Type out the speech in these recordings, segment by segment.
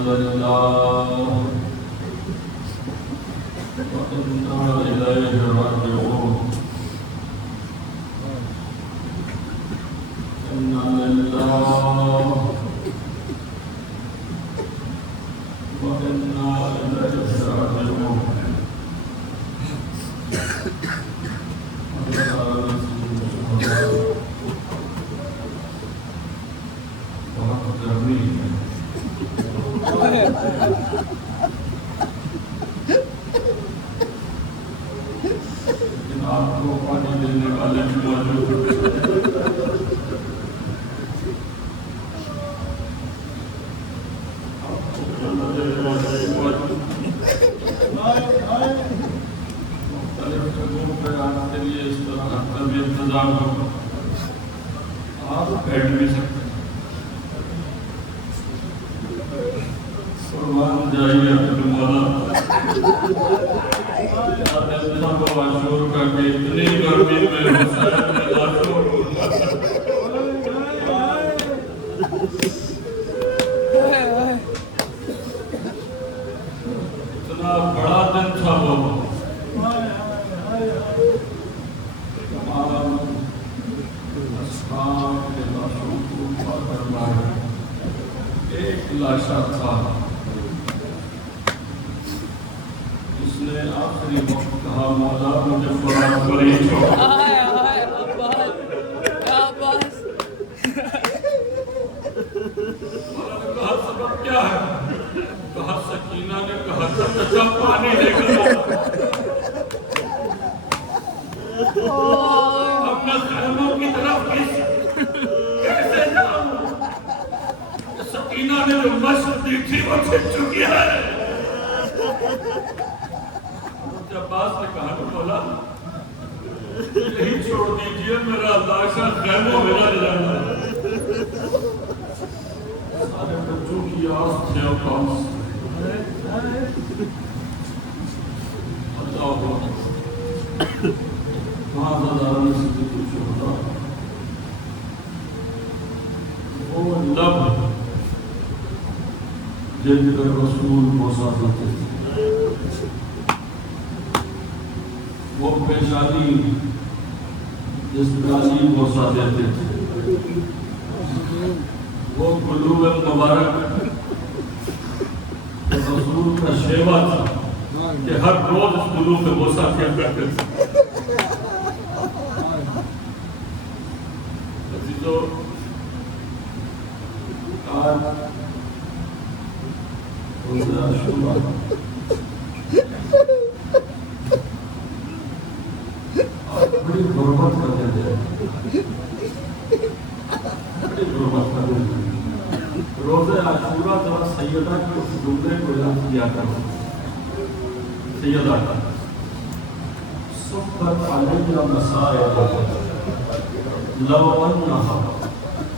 لله وإنا إليه راجعون إنا لله وإنا إليه راجعون آپ کو پانی دینے والے بھی موجود مختلف جگہوں پہ آنے کے لیے اس طرح کا بھی انتظام ہو آپ بیٹھ بھی سکتے قربان جائیے اپنے مولا معشور کا کہ اتنی گرمی میں حسین میں معشور اتنا بڑا دن تھا وہ تمام اصحاب کے لاشوں کو پاکر مارے ایک لاشا تھا اس نے آخری وقت کہا مولا مجھے فراغ کری چھوڑ مولا نے کہا سبب کیا ہے کہا سکینہ نے کہا چچا پانی لے کر اپنا خیموں کی طرف کیسے جاؤں سکینہ نے جو مشق دی تھی وہ چھٹ چکی ہے عباس نے کہا کہ مولا یہی چھوڑ دیجئے میرا لاشا خیموں میں نہ جانا سارے بچوں کی آس تھے عباس اللہ ہوا وہاں زدارہ نے سے کچھ ہوتا وہ لب جن پر رسول بوسا دیتے تھے وہ پیشانی جس پرانی بوسا دیتے تھے وہ قلوب مبارک رسول کا شیوا تھا کہ ہر روز اس قلوب میں بوسا کیا کرتے تھے عزیزو آج روزہ عاشورہ بڑی غربت کرتے تھے بڑی غربت کرتے تھے روزہ عاشورہ ذرا سیدہ کے اس جملے کو یاد کیا کرو سیدہ صبت علیہ مسائب لو انہا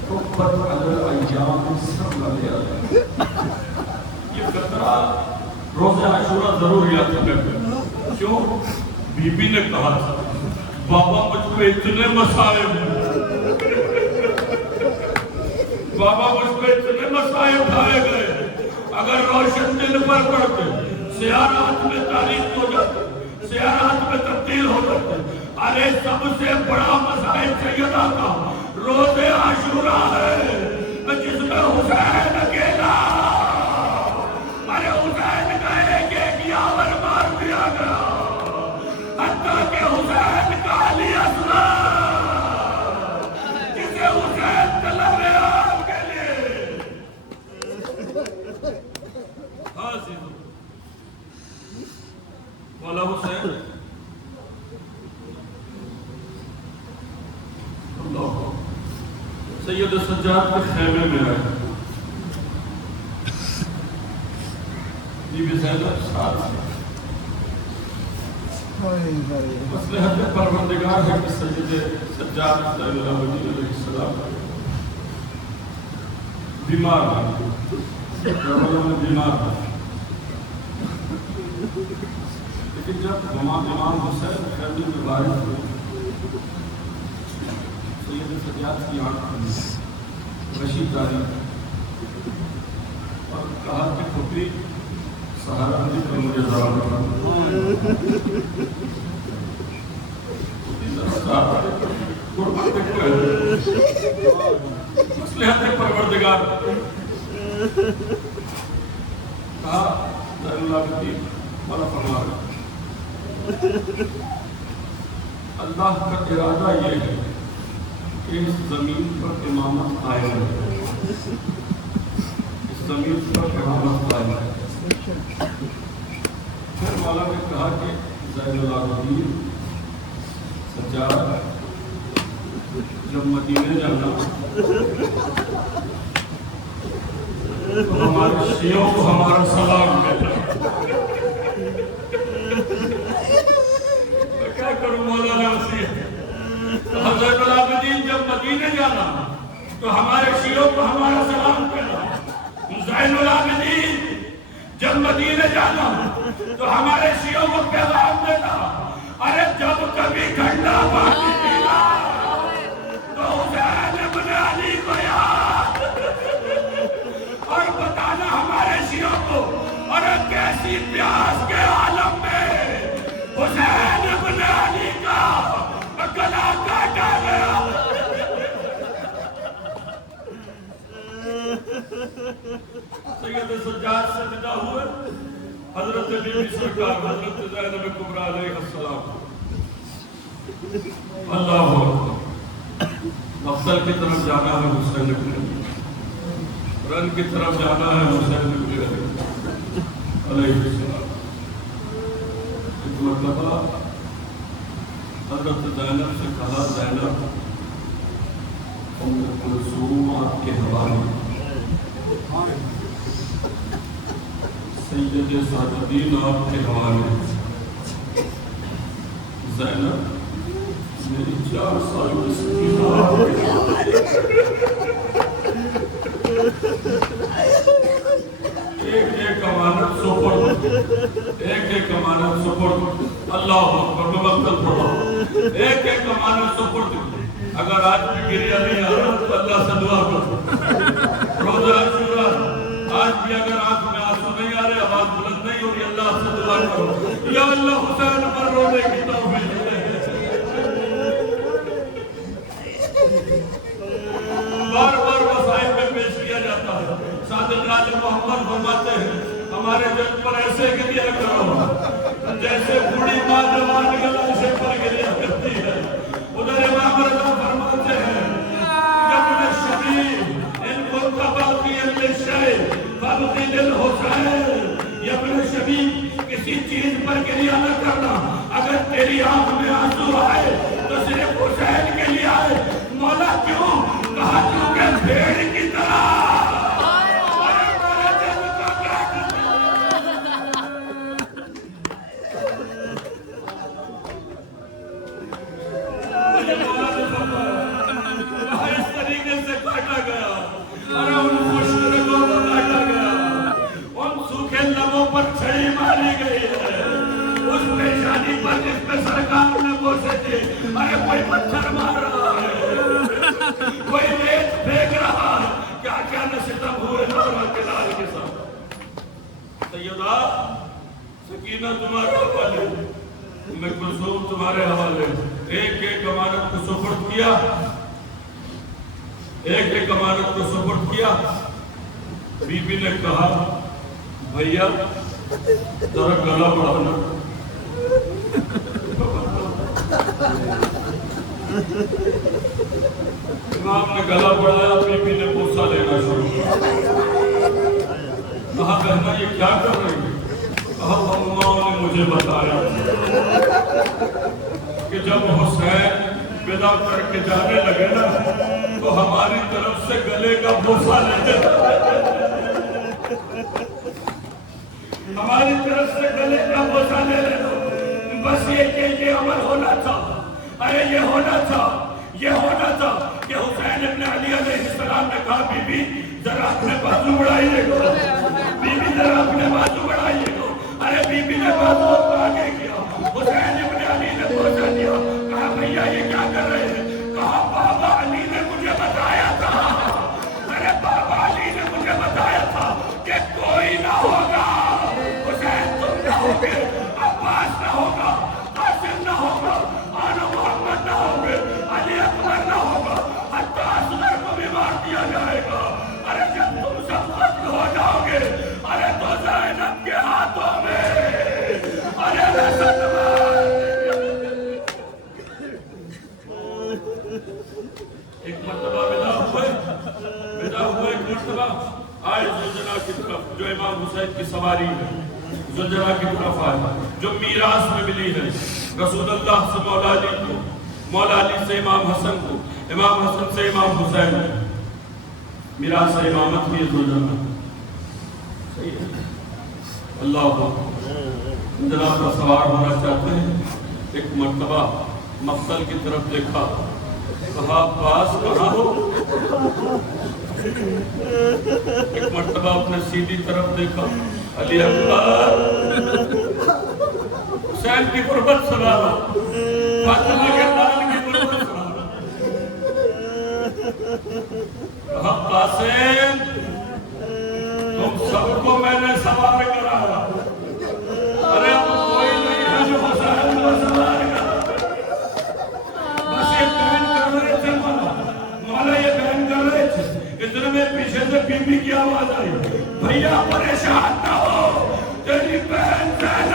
صبت علیہ ایام سب لگے یہ فطرہ روزہ عاشورہ ضرور یاد کرتے کیوں بی بی نے کہا تھا بابا مجھ کو اتنے مسائب بابا مجھ کو اتنے مسائب کھائے گئے اگر روشن دن پر پڑتے سیاہ رات میں تاریخ ہو جاتے سیاہ رات میں تبدیل ہو جاتے ارے سب سے بڑا مسائب سیدہ کا روزہ عاشورہ ہے جس میں حسین اکیلا ارے حسین کا ایک یاور مار دیا گیا حتیٰ کہ حسین کا علی اصغر جسے حسین طلب آپ کے لیے حاضر مولا حسین اللہ سید سجاد کے خیمے میں آئے بی بی زینب ساتھ مصلحت پروردگار ہے کہ سید سجاد علیہ السلام بیمار ہیں بیمار ہیں لیکن جب امام حسین خیمے میں وارد ہوئے سید سجاد کی آنکھ میں وشی تاریخ اور کہا کہ پتری سہارا دی تو مجھے ذرا بتا مصلحت پروردگار کہا زین العابدین بڑا فرما اللہ کا ارادہ یہ ہے کہ اس زمین پر امامت قائم ہے، اس زمین پر امامت قائم ہے۔ پھر مولا نے کہا کہ زین العابدین سجاد جب مدینے جانا تو ہمارے شیعوں کو ہمارا سلام کہتا۔ میں کیا کروں مولانا وسیع؟ حضرت العابدین جب مدینے جانا تو ہمارے شیعوں کو ہمارا سلام کہنا۔ زین العابدین جب مدینے جانا تو ہمارے شیعوں کو پیغام دینا، ارے جب کبھی ٹھنڈا پانی پینا تو حسین ابن علی کو یاد، اور بتانا ہمارے شیعوں کو ارے کیسی پیاس کے عالم میں حسین ابن علی کا گلا کاٹا گیا۔ سید سجاد سے جدا ہوئے حضرت بی بی سرکار حضرت زینب کبریٰ علیہ السلام، اللہ اکبر، مقصد کی طرف جانا ہے حسین ابن علی، رن کی طرف جانا ہے حسین ابن علی علیہ السلام۔ ایک مرتبہ حضرت زینب سے کہا زینب ام کلثوم آپ کے حوالے، سید سعدالدین آپ کے حوالے۔ زینب میری 4 سال کی ایک امانت سپرد، ایک امانت سپرد، اللہ اکبر، میں مقتل پڑھا، ایک امانت سپرد۔ اگر آج بھی گریہ نہیں آ رہا تو اللہ سے دعا کرو، روزہ عاشورہ آج بھی اگر آنکھ میں آنسو نہیں آ رہے، آواز بلند نہیں ہو رہی، اللہ سے دعا کرو یا اللہ حسین پر رونے کی توفیق دے۔ بار بار وسائل میں پیش کیا جاتا ہے، صادق راج محمد فرماتے ہیں ہمارے دل پر ایسے گریہ کرو جیسے بوڑھی ماں جوان کے لاشے پر گریہ کرتی ہے۔ ادھر امام رضا فرماتے ہیں ابن شبیب ان کو تباقی للشیء فابقی للحسین، ابن شبیب کسی چیز پر گریہ نہ کرنا، اگر تیری آنکھ میں آنسو آئے تو صرف حسین کے لیے آئے۔ مولا کیوں؟ کہا کیونکہ بھیڑ کی طرح اس طریقے سے کاٹا گیا، اور ان خشک رگوں کو کاٹا گیا، ان سوکھے لبوں پر چھڑی ماری گئی ہے، اس پیشانی پر جس پہ سرکار نے بوسے تھے، ارے کوئی پتھر مار رہا ہے، کوئی ریت پھینک رہا ہے، کیا کیا نہ ستم ہوئے نورا کے لال کے ساتھ۔ سیدہ سکینہ تمہارے حوالے، ام کلثوم تمہارے حوالے، ایک امانت کو سپرد کیا، ایک امانت کو سپرد کیا۔ بی بی نے کہا بھیا ذرا گلا بڑھانا، امام نے گلا بڑھایا، بی بی نے بوسہ لینا شروع کیا۔ کہا بہنا یہ کیا کر رہی ہے؟ کہا اماں نے مجھے بتایا کہ جب حسین ودا کر کے جانے لگے نا تو ہماری طرف سے گلے کا بوسہ لیتے، ہماری طرف سے گلے کا بوسہ لے لینا، بس یہ عمل ہونا تھا، ارے یہ ہونا تھا، یہ ہونا تھا کہ حسین ابن علی علیہ السلام نے کہا بی بی ذرا اپنے بازو بڑھائیے گا، بی بی ذرا اپنے بازو بڑھائیے گا۔ ارے بی بی نے بازو کو آگے کیا، حسین ابن علی نے بوسہ دیا، کہا بھیا یہ کیا کر رہے ہیں؟ کہا بابا علی نے مجھے بتایا تھا، ارے بابا علی نے مجھے بتایا تھا کہ کوئی ہوں گے، عباس نہ ہوگا، قاسم نہ ہوگا، آل محمد نہ ہوں گے، علی اکبر نہ ہوگا، حتیٰ اصغر کو بھی مار دیا جائے گا۔ ارے جب تم سب قتل ہو جاؤ گے، ارے تو زینب کے ہاتھوں میں ارے ایک مرتبہ ودا ہوئے ایک مرتبہ آئے زلجلہ کی طرف، جو امام حسین کی سواری ہے، زلجلہ کی طرف آئے، جو میراث میں ملی ہے رسول اللہ سے مولا علی کو، مولا علی سے امام حسن کو، امام حسن سے امام حسین کو، میراث سے امامت بھی زلجلہ۔ صحیح ہے، اللہ جناب کا سوار ہونا چاہتے ہیں۔ ایک مرتبہ مقتل کی طرف دیکھا، کہا عباس کہاں ہو؟ ایک مرتبہ اپنے سیدھی طرف دیکھا، علی اکبر، حسین کی غربت سنانا، فاطمہ کے لال کی غربت سنانا۔ کہا قاسم، تم سب کو میں نے سوار کرایا، ارے اب کوئی نہیں ہے جو حسین کو سوار کرا۔ بس یہ بہن کر رہے تھے مولا، یہ بہن کر رہے تھے، اتنے میں پیچھے سے بی بی کی آواز آئی، بھیا پریشان نہ ہو، تیری بہن زینب۔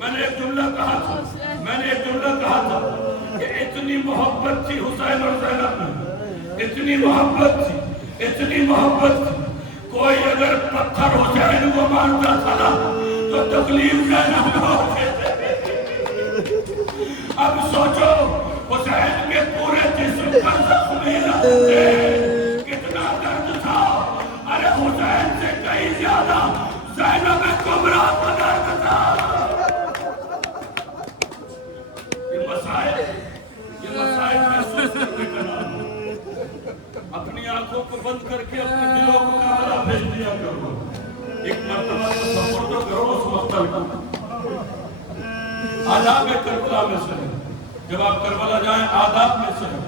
میں نے ایک جملہ کہا تھا کہ اتنی محبت تھی حسین اور زینب میں، اتنی محبت تھی، کوئی اگر پتھر حسین کو مارتا تھا نا تو تکلیف زینب کو ہوتے تھے۔ اب سوچو حسین کے پورے جسم پر زخمی لگتے، کتنا درد تھا۔ ارے حسین سے کہیں زیادہ زینب کبریٰ کا درد تھا۔ یہ مسائل محسوس کرنے کا نام، اپنی آنکھوں کو بند کر کے اپنے دلوں کو کربلا بھیج دیا کرو۔ ایک مرتبہ تصور تو کرو اس مقتل کا۔ آداب کربلا میں سے ہے، جب آپ کربلا جائیں آداب میں سے ہے۔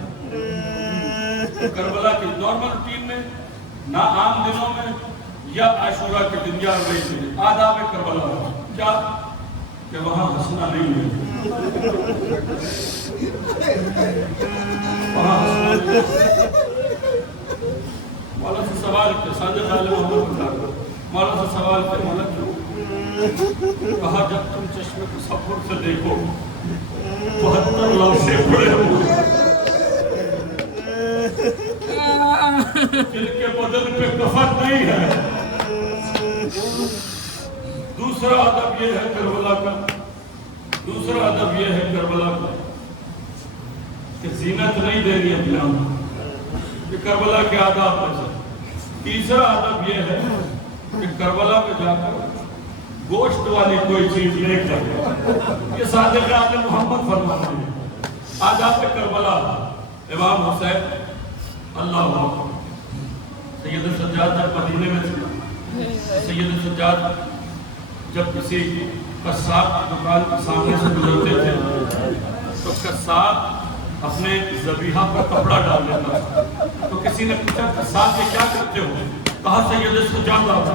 کربلا کی نارمل روٹین میں، نہ عام دنوں میں یا عاشورہ کے دن یا روز میں، آداب کربلا کیا کہ وہاں ہنسنا نہیں ہے، وہاں ہنسنا نہیں ہے۔ مولا سے سوال کیا، ساجد عالم محمد بتا رہا، مولا سے سوال کیا، مولا کیوں؟ کہا جب تم چشم تصور سے دیکھو 72 لاشیں پڑے ہوئے، جن کے بدن پہ کفن نہیں ہے۔ دوسرا ادب یہ ہے کربلا کا کہ زینت نہیں دینی اپنے آپ، یہ کربلا کے آداب میں سے۔ تیسرا ادب یہ ہے کہ کربلا میں جا کر گوشت والی کوئی چیز لے کر، یہ صادق عالم محمد فرماتے ہیں آداب کربلا۔ امام حسین اللہ اکبر، سید سجاد جب مدینے میں تھے، سید سجاد جب کسی قصاب کی دکان کے سامنے سے گزرتے تھے تو قصاب اپنے ذبیحہ پر کپڑا ڈال لیتا تھا۔ تو کسی نے پوچھا قصاب یہ کیا کرتے ہو؟ کہا سید سجاد آ رہے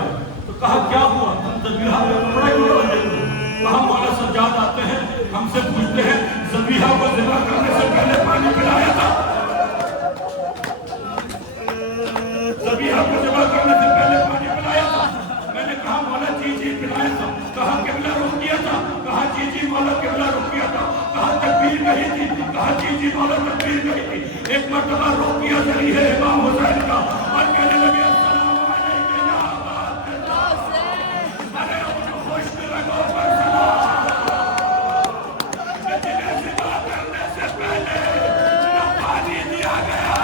ہیں۔ تو کہا کیا ہوا، ہم ذبیحہ پر کپڑا کیوں ڈال دیتے ہیں؟ کہا مولا سجاد آتے ہیں، ہم سے پوچھتے ہیں ذبیحہ کو ذبح کرنے سے پہلے پانی پلایا تھا؟ ذبیحہ کو ذبح کرنے سے پہلے پانی پلایا تھا؟ میں نے کہا مولا جی پلایا تھا۔ کہا قبلہ رخ کیا تھا؟ کہا جی مولا قبلہ رخ کیا تھا۔ کہا تکبیر نہیں تھی؟ کہا جی مولا تکبیر نہیں تھی۔ ایک مرتبہ رخ کیا جاری ہے امام حسین کا اور کہنے لگے السلام علیکم یا ابا حسین، ارے ان خوش رگوں پر سلام، جنہیں ذبح کرنے سے پہلے نہ پانی دیا گیا۔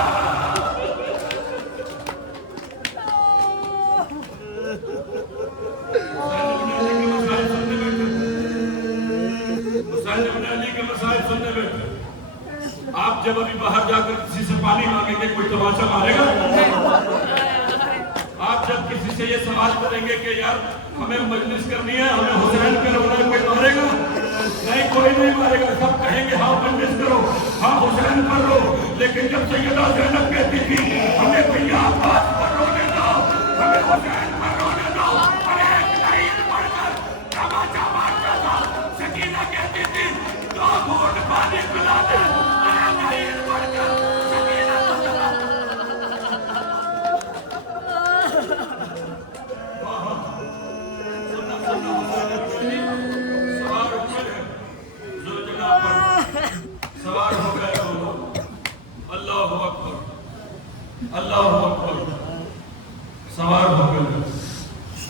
حسین ابن علی کے مسائل سننے بیٹھے۔ آپ جب ابھی باہر جا کر کسی سے پانی مانگیں گے کوئی تماشا مارے گا؟ آپ جب کسی سے یہ سوال کریں گے کہ یار ہمیں مجلس کرنی ہے، ہمیں حسین پہ رونا ہے، کوئی مارے گا؟ نہیں، کوئی نہیں مارے گا۔ سب کہیں گے ہاں مجلس کرو، ہاں حسین پر رو۔ لیکن جب سیدہ زینب کہتی تھی ہمیں بھیا عباس پر رونے دو، حسین پر رونے دو. اور ایک لائن پڑھ کر تماچا مارتا تھا. سکینہ کہتی تھی دو گھونٹ پانی پلا دے. ایک لائن پڑھ کر سکینہ کو سوار ہو گئے ہو. اللہ اکبر اللہ اکبر. سوار ہو گئے.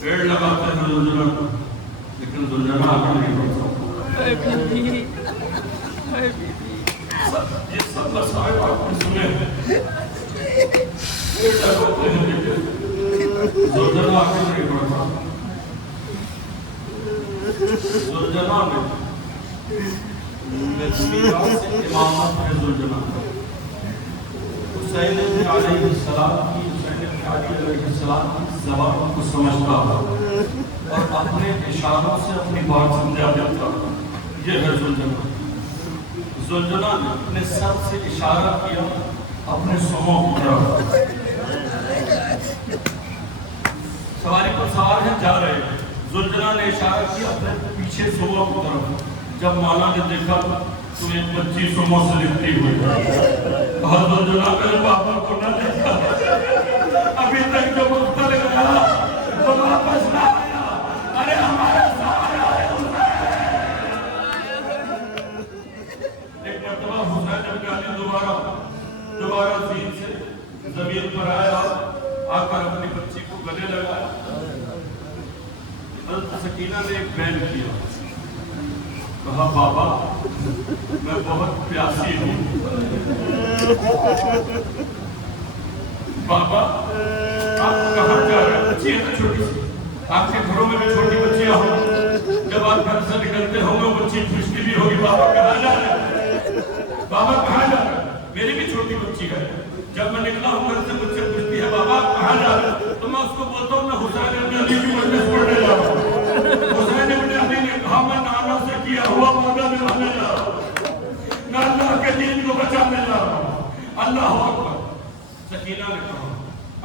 پیڑ لگاتے ہیں زلجلہ کو, لیکن زلجلہ آگے نہیں بڑھتا. یہ سب مسائل آپ نے سنے ہیں. پیڑ لگاتے ہیں لیکن زلجلہ آگے نہیں بڑھتا. زلجلہ میں سیاست امامت ہے. زلجلہ حسین بن علیہ السلام کی علیہ السلام کی زبان کو سمجھتا اور اپنے اشاروں سے اپنی بات سمجھا دیتا. یہ ہے زلجلہ. زلجلہ نے اپنے سر سے اشارہ کیا اپنے سموں کی طرف. سواری پر سوار ہیں, جا رہے ہیں. زلجلہ نے اشارہ کیا اپنے پیچھے سموں کی طرف. جب مولا نے دیکھا تو ایک بچی سموں سے لکھتی ہوئی. زلجلہ میرے پاپا کو نہ دیکھا, ابھی تک جو مختل گیا وہ واپس نہ آیا. ارے ہمارا سہارا ہے حسین. ایک مرتبہ حسین بن علی دوبارہ زین سے زمین پر آیا, آ کر اپنی بچی کو گلے لگایا. حضرت سکینہ نے ایک بیان کیا, کہا بابا میں بہت پیاسی ہوں. بابا آپ کہاں جا رہے ہیں؟ بچی ہے نا چھوٹی سی. آپ کے گھروں میں بھی چھوٹی بچیاں ہوں. جب آپ گھر سے نکلتے ہوں گے بچی پوچھتی بھی ہوگی بابا کہاں جا رہے ہیں, بابا کہاں جا رہے ہیں. میری بھی چھوٹی بچی ہے. جب میں نکلا ہوں گھر سے مجھ سے پوچھتی ہے بابا کہاں جا رہے ہیں, تو میں اس کو بولتا ہوں میں حسین بن علی کی مجلس پڑھنے جا رہا ہوں. حسین بن علی نے کہا میں نانا سے کیا ہوا وعدہ نبھانے جا رہا ہوں, میں اللہ کے دین کو بچانے جا رہا ہوں. اللہ اکبر. سکینہ نے کہا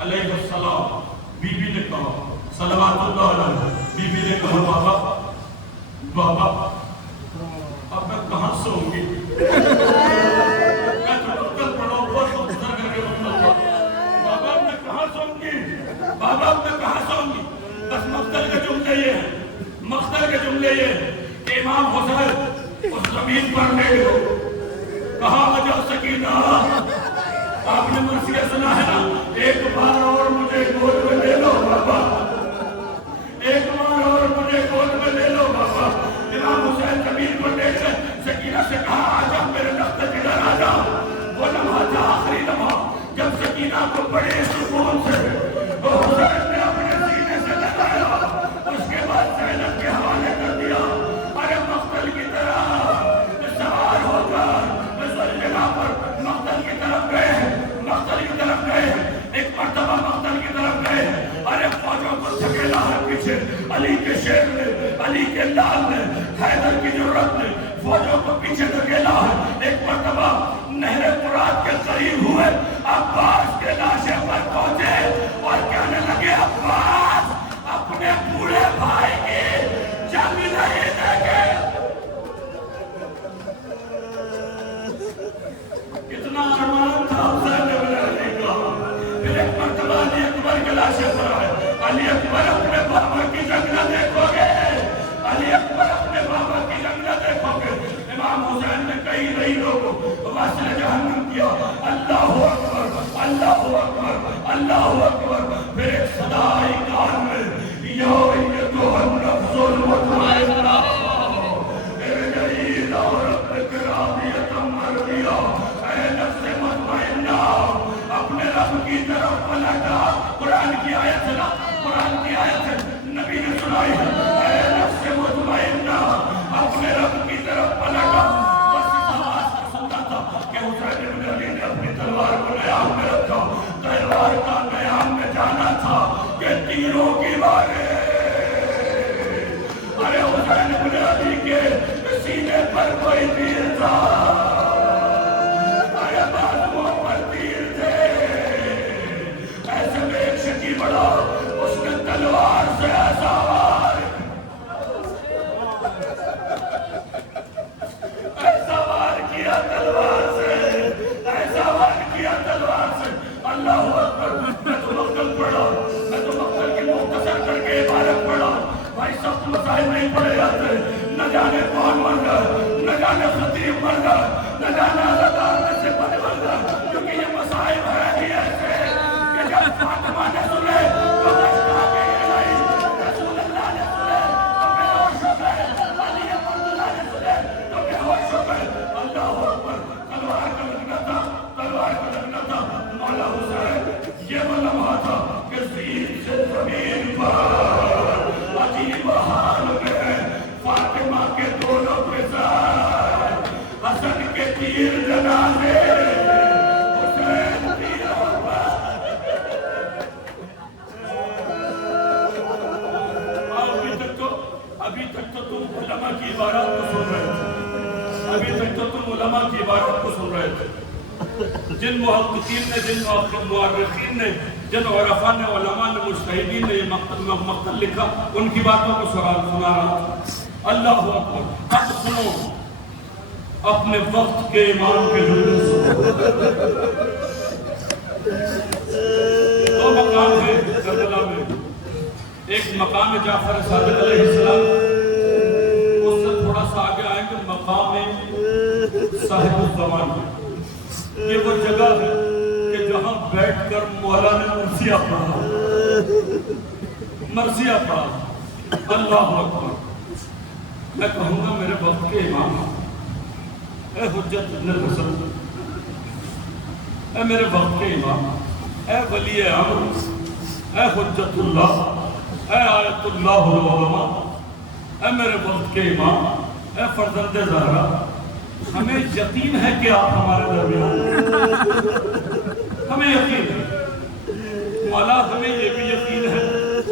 علیہ السلام, بی بی نے کہا صلوات اللہ علیہ, بی بی نے کہا بابا اب میں کہاں سوؤں گی. میں تو مقتل پڑا اوپر کو گزر کر کے بابا اب میں کہاں سوؤں گی, بابا اب میں کہاں سوؤں گی. بس مقتل کے جملے یہ ہیں, مقتل کے جملے یہ ہیں کہ امام حسین اس زمین پر لیٹ گئے. کہا آجا سکینہ, آپ نے مرثیہ سنا ہے نا, ایک بار اور مجھے گود میں لے لو بابا, ایک بار اور مجھے گود میں لے لو بابا. امام حسین زمین پر لیٹ گئے. سکینہ سے کہا آجا میرے لفظ ادھر آجا. وہ لمحہ تھا آخری لمحہ جب سکینہ کو بڑے سکون سے وہ حسین نے اپنے سینے سے لگایا, اس کے بعد زینب کے حوالے کر دیا. ارے مقتل کی طرح سوار ہو کر زلجلہ پر مقتل کی طرف گئے, مقتل کی طرف گئے. ایک مرتبہ مقتل کی طرف گئے. ارے فوجوں کو دھکیلا ہے پیچھے. علی کے شیر نے, علی کے لال نے, حیدر کی ضرورت نے فوجوں کو پیچھے دھکیلا ہے. ایک مرتبہ نہر فرات کے قریب ہوئے, عباس کے لاشے پر پہنچے اور کہنے لگے عباس اپنے بوڑھے بھائی کی جنگ نہیں دیکھے. کتنا ارمان تھا حسین بن علی کا. پھر ایک مرتبہ علی اکبر کے لاشے پر آئے. علی اکبر اپنے بابا کی جنگ نہ دیکھو گے, علی اکبر اپنے بابا کی جنگ نہ دیکھو گے. امام حسین نے کئی نئی لوگوں کو واسطے جہنم کیا. اللہ اکبر اللہ اکبر اللہ اکبر. پھر ایک صدا آئی کان میں, یا ایتھا النفس المطمئنہ ارجعی الی ربک راضیۃ مرضیہ. اے نفس مطمئنہ اپنے رب کی طرف پلٹا. قرآن کی آیت ہے نا, قرآن کی آیت ہے, نبی نے سنائی ہے. اے نفس مطمئنہ اپنے رب کی طرف پلٹا. بس اس آواز کا سنتا تھا کہ حسین بن علی نے اپنی تلوار کو نیام میں رکھا. تلوار کا نیام میں جانا تھا کہ تیروں کی مارے. ارے حسین بن علی کے سینے پر کوئی تیر تھا, ارے بازوؤں پر تیر تھے. ایسے میں ایک شکی بڑا, اس نے مسائل نہیں پڑے جاتے. نہ جانے کون مر گیا, نہ جانے خطیب مر گیا, نہ جانے عزادار میں سے بن مر گیا, کیونکہ یہ مسائل ہے ہی ایسے کہ جب فاطمہ نے سنے تو بچتا کہ یہ نہیں, رسول اللہ نے سنے تو بے ہوش ہو گئے, علی عبداللہ نے سنے تو بے ہوش ہو گئے. اللہ اکبر. تلوار کا لگنا تھا, تلوار کا لگنا تھا. مولا حسین یہ وہ لمحہ تھا کہ زین سے زمین پر عجیب حال میں فاطمہ کے دونوں پسر, حسن کے تیر جنازے, حسین تیروں پر. ابھی تک تو تم علماء کی عبارات کو سن رہے تھے, ابھی تک تو تم علماء کی عبارات کو سن رہے تھے. جن محققین نے, جن مؤرخین نے, جن عرفاء نے, علماء نے, مجتہدین نے یہ مقتل لکھا, ان کی باتوں کو سنا رہا تھا. اللہ اکبر. اب سنو اپنے وقت کے امام کے جملے سنو. دو مقام ہے کربلا میں. ایک مقام ہے جعفر صادق علیہ السلام, اس سے تھوڑا سا آگے آئیں گے مقام صاحب الزمان. یہ وہ جگہ ہے کہ جہاں بیٹھ کر مولا نے مرثیہ پڑھا, مرثیہ پڑھا. اللہ اکبر. میں کہوں گا میرے وقت کے امام, اے حجت ابن الحسن, اے میرے وقت کے امام, اے ولی امر, اے حجت اللہ, اے آیت اللہ العظمہ, اے میرے وقت کے امام, اے فرزند زہرا, ہمیں یقین ہے کہ آپ ہمارے درمیان, ہمیں یقین ہے مولا, ہمیں یہ بھی یقین ہے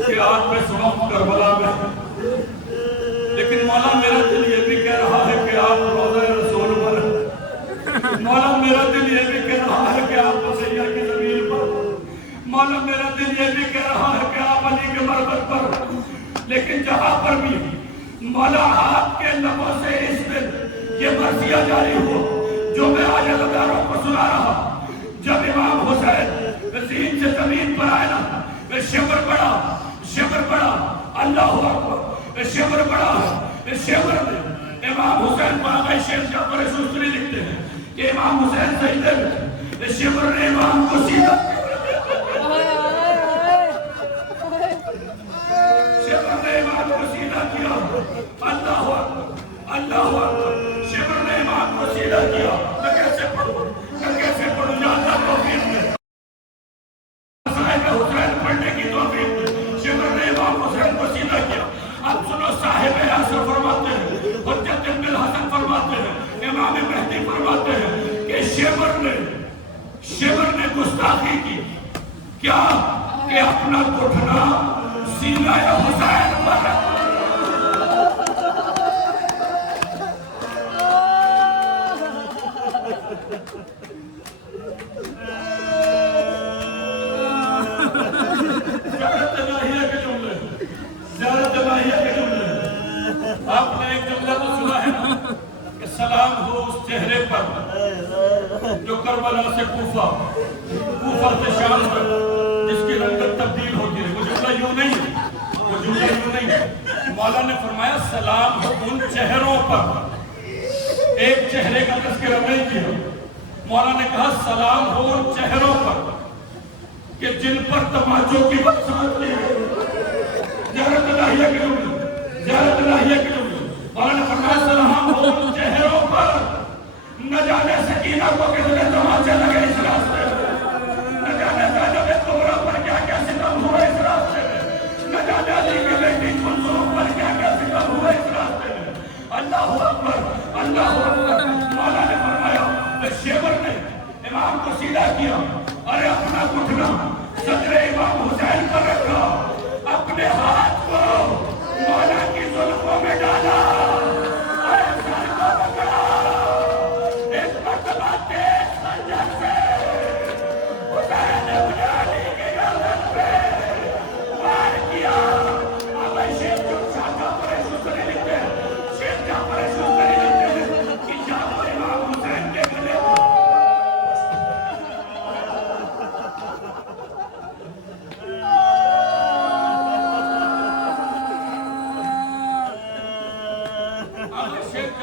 کہ آپ میں سوام کربلا میں, لیکن مولا میرا دل یہ بھی کہہ رہا ہے کہ آپ روضہ رسول پر, مولا میرا دل یہ بھی کہہ رہا ہے کہ آپ مسیح کی زمین پر, مولا میرا دل یہ بھی کہہ رہا ہے کہ آپ علی کے مربت پر. لیکن جہاں پر بھی مولا آپ کے لبوں سے اس دن یہ مرثیہ جاری ہو جو میں آج اداروں کو سنا رہا, جب امام حسین زین سے زمین پر آئے نا, شبر پڑا, شبر پڑا. اللہ اکبر. شبر پڑا, شبر میں امام حسین باغی شیخ جعفر شوستری لکھتے ہیں کہ امام حسین سجدے میں, شبر نے امام کو سیدھا, شبر نے امام کو سیدھا کیا. اللہ اکبر, اللہ اکبر. شبر نے امام کو سیدھا کیا. میں کیسے پڑھوں, میں کیسے پڑھوں, یا اللہ توفیق دے, صاحب حسین پڑھنے کی توفیق دے. شبر نے امام حسین کو سیدھا کیا. اب سنو, صاحب حسن فرماتے ہیں, حجت ابن الحسن فرماتے ہیں, امام مہدی فرماتے ہیں کہ شبر نے گستاخی کی. کیا کہ اپنا گھٹنا سینہ حسین پر رکھا. آپ نے ایک جملہ تو سنا ہے نا کہ سلام ہو اس چہرے پر جو کربلا سے کوفہ, کوفہ سے شام تک جس کی رنگت تبدیل ہوتی ہے. وہ جملہ یوں نہیں ہے, وہ جملہ یوں نہیں ہے. مولا نے فرمایا سلام ہو ان چہروں پر, ایک چہرے کا تذکرہ نہیں کیا. مولا نے کہا سلام ہو ان چہروں پر کہ جن پر تماچوں کی برسات نہیں ہے. زیارت الہیہ کے جملے, زیارت الہیہ کے جملے. مولا نے فرمایا سلام ہو ان چہروں پر, نہ جانے سکینہ کو کتنے تماچے لگے اس راستے میں, نہ جانے زینب کبریٰ پر کیا کیا ستم ہوا اس راستے میں, نہ جانے علی کی بیٹی کلثوم پر کیا کیا ستم ہوا اس راستے میں. اللہ اکبر, اللہ اکبر. مولا نے فرمایا شیبر نے امام کو سیدھا کیا, ارے اپنا گھٹنا صدر امام حسین پر رکھا, اپنے ہاتھ کو مولا کی زلفوں میں ڈالا, ارے سر کو پکڑا, ایک مرتبہ تیز خنجر سے حسین ابن علی کی گردن پہ وار کیا. اب شیخ جعفر شوستری لکھتے ہیں, شیخ جعفر شوستری لکھتے ہیں کہ جب امام حسین کے گلے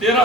13